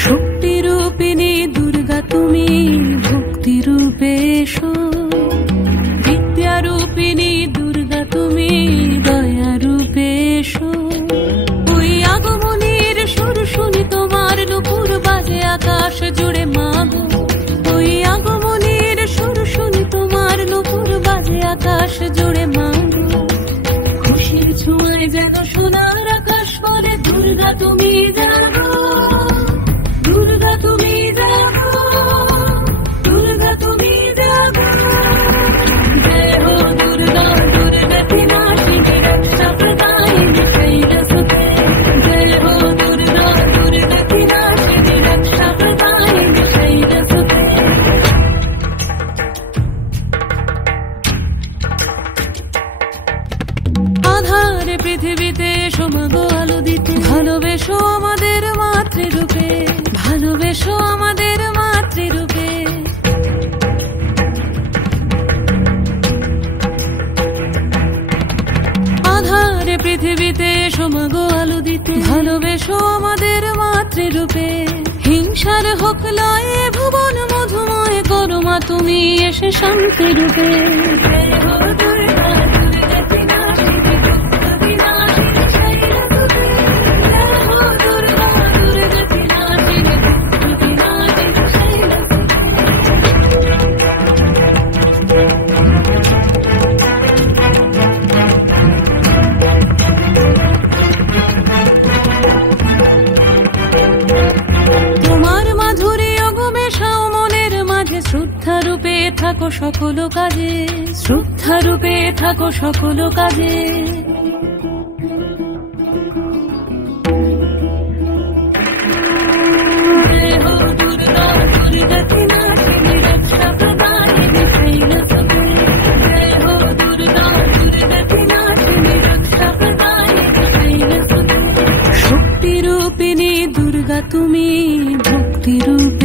शक्तिरूपिणी दुर्गा तुमी भक्तिरूपे एसो विद्यारूपिणी दुर्गा तुमी दयारूपे एसो ओई आगमनीर सुर शुनि तोमार नुपुर बाजे आकाश जुड़े मागो ओई आगमनीर सुर शुनि तोमार नुपुर बाजे आकाश जुड़े मागो खुशिर छोঁয়ায় যেন সোনার আকাশ বলে दुर्गा तुमी जागो दुर्गा तुमी जागो दुर्गा तुमी जागो जय हो दुर्गा दुर्गा की नाशिनी रक्षा प्रदायिनी शैलसुते जय हो दुर्गा दुर्गा की नाशिनी रक्षा प्रदायिनी शैलसुते आधारे पृथिवीते एसो मागो आलो दिते ভালোবেসো আমাদের মাতৃরূপে ভালোবেসো আমাদের মাতৃরূপে আধারে পৃথিবীতে এসো মাগো আলো দিতে ভালোবেসো আমাদের মাতৃরূপে হিংসার হোক লয়ে ভুবন মধুময় করো মা তুমি এসে শান্তিরূপে শ্রদ্ধারূপে থাকো সকল কাজে শ্রদ্ধারূপে থাকো সকল কাজে জয় হো দুর্গা দুর্গা কি নাশিনী রক্ষা প্রদায়িনী শৈলসুতে জয় হো দুর্গা দুর্গা কি নাশিনী রক্ষা প্রদায়িনী শৈলসুতে শক্তিরূপিণী দুর্গা তুমি ভক্তিরূপ